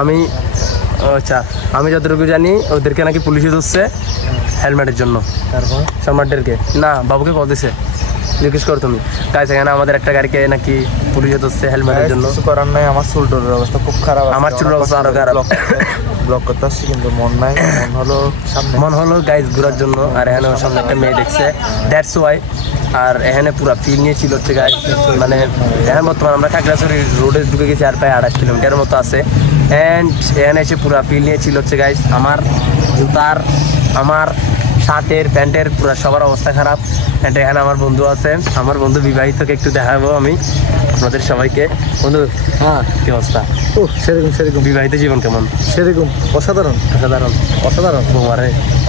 আমি আচ্ছা আমি যতটুকু জানি ওদেরকে নাকি পুলিশে ধরছে হেলমেটের জন্য। সম্রাটদেরকে না বাবুকে কল দিছে, জিজ্ঞেস করো তুমি। গাইস এখানে আমাদের একটা গাড়িকে নাকি পুলিশে ধরছে হেলমেটের জন্য। কিছু করার নাই, আমার চুলটোর অবস্থা খুব খারাপ। আমার চুলের অবস্থা আরো খারাপ। ব্লক করতে আসছি কিন্তু মন নাই, মন হলো গাইস ঘোরার জন্য। আর এখানে ওর সামনে একটা মেয়ে দেখছে, দ্যাটস ওয়াই। আর এখানে পুরা ফিল নিয়ে ছিল হচ্ছে গাইস, মানে এখন বর্তমানে আমরা খাগড়াছড়ি রোডে ঢুকে গেছি আর প্রায় 28 কিলোমিটারের মতো আছে। অ্যান্ড এখানে এসে পুরা ফিল নিয়ে ছিল হচ্ছে গাইস আমার জুতার, আমার শার্টের, প্যান্টের পুরা সবার অবস্থা খারাপ। অ্যান্ড এখানে আমার বন্ধু আছে, আমার বন্ধু বিবাহিতকে একটু দেখাবো আমি আপনাদের সবাইকে। বন্ধু হ্যাঁ কি অবস্থা? ও সেরকম সেরকম। বিবাহিত জীবন কেমন? সেরকম অসাধারণ অসাধারণ অসাধারণ। বৌমারে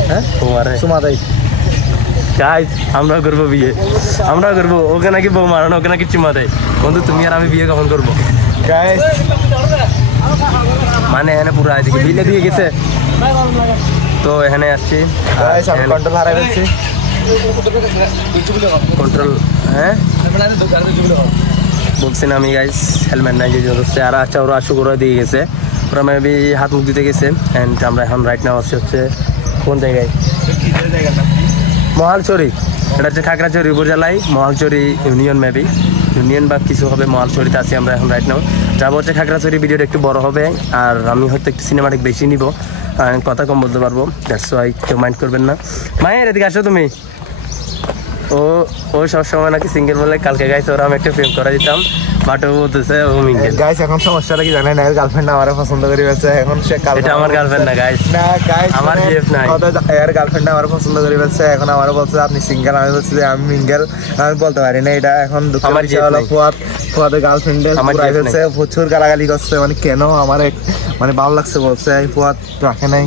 হ্যাঁ বৌমারে সুমা দেয়। গাইস আমরাও করবো বিয়ে, আমরাও করবো। ওকে নাকি বউ মারানো, ওকে নাকি চুমা দেয়। বন্ধু তুমি আর আমি বিয়ে কখন করবো? গাইস মানে এখানে পুরো এদিকে বিলে দিয়ে গেছে, তো এখানে আসছি। গাইস আমি কন্ট্রোল হারাই ফেলছি। কন্ট্রোল হ্যাঁ বলছি না আমি গাইস, হেলমেট নাই যে হচ্ছে। আর আচ্ছা ওরা আসু করে দিয়ে গেছে, ওরা মেবি হাত মুখ দিতে গেছে। অ্যান্ড আমরা এখন রাইট নাও আসছি হচ্ছে কোন জায়গায়? মহালছড়ি। এটা হচ্ছে খাগড়াছড়ি উপজেলায় মহালছড়ি ইউনিয়ন, মেবি ইউনিয়ন বা কিছু হবে। মহালছড়িতে আছি আমরা এখন রাইট নাও। যাবো হচ্ছে খাগড়াছড়ি, ভিডিওটা একটু বড় হবে আর আমি হয়তো একটু সিনেমাটিক বেশি নিব, কথা কম বলতে পারবো। দ্যাটস ওয়াই কেউ মাইন্ড করবেন না। মায়ের এদিকে আসো তুমি। ও সবসময় নাকি সিঙ্গেল বলে, কালকে গাইছে ওরা আমি একটা প্রেম করা দিতাম, বাট ও বলতেছে ও মিঙ্গেল। গাইস এখন সমস্যাটা কি জানেন? এর গার্লফ্রেন্ড আমারে পছন্দ করে গেছে। এখন সে এটা আমার গার্লফ্রেন্ড না গাইস, না গাইস আমার জিএফ নাই। এর গার্লফ্রেন্ড আমারে পছন্দ করে গেছে। এখন আমারে বলছে আপনি সিঙ্গেল, আমি বলছি যে আমি মিঙ্গেল। আমি বলতে পারি না এটা। এখন আমার জিএফ নাই। ফুয়াদের গার্লফ্রেন্ডের পুরাই হচ্ছে, প্রচুর গালাগালি করছে। মানে কেন আমার মানে ভালো লাগছে বলছে, ফুয়াদ রাখে নাই।